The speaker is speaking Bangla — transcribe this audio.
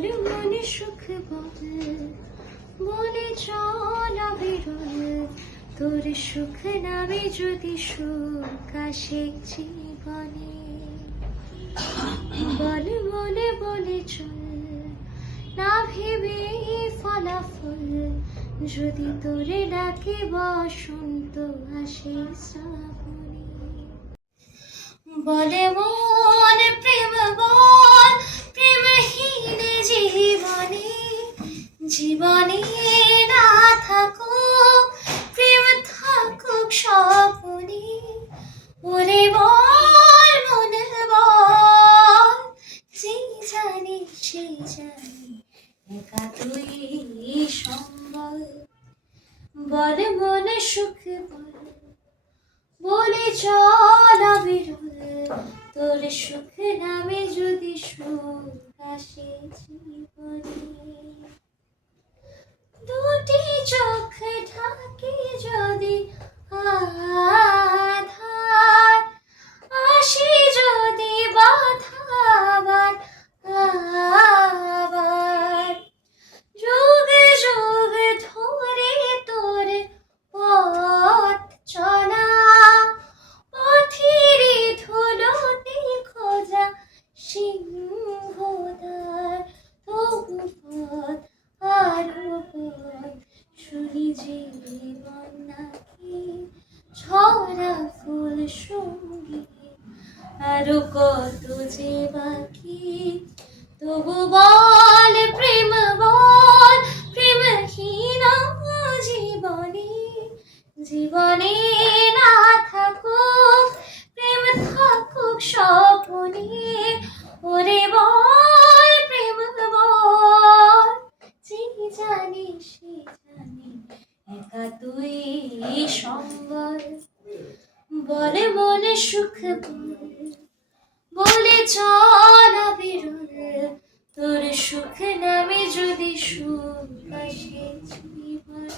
বল মনে সুখ বল, বলে চল অবিরল, তোর সুখ নামে যদি সুখ আসে জীবনে। বল মনে বলে চল, না ভেবে ফলাফল, যদি তোরে ডাকে বসন্ত আসে শ্রাবণে। বলে মন প্রেম বল, প্রেমহীন জীবনে, জীবনে না থাকুক প্রেম, থাকুক স্বপনে। ওরে বল মন বল, যে জানি সে জানি একা তুই সম্বল। বল মনে সুখ বল, বলে চল অবিরল, তোর সুখ নামে যদি সুখ আসে জীবনে। দুটি চোখ ঢাকে যদি আধার, আসে যদি বাধা আবার আবার, যুগ যুগ ধরে তোর পথ চলা, পথেরই ধুলোতে খোঁজা সিংহদ্বার। তবু পথ আরো পথ, শুনি জীবন নাকি ঝরা ফুল সঙ্গী, আরো কত যে বাকি। তবু বল প্রেম বল, প্রেমহীন জীবনে, জীবনে না থাকুক প্রেম, থাকুক স্বপনে। ওরে বল প্রেম বল, যে জানি সে জানি একা তুই সম্বল। বলে মনে সুখ বল, বলে চল অবিরল, তোর সুখ নামে যদি সুখ আসে জীবনে।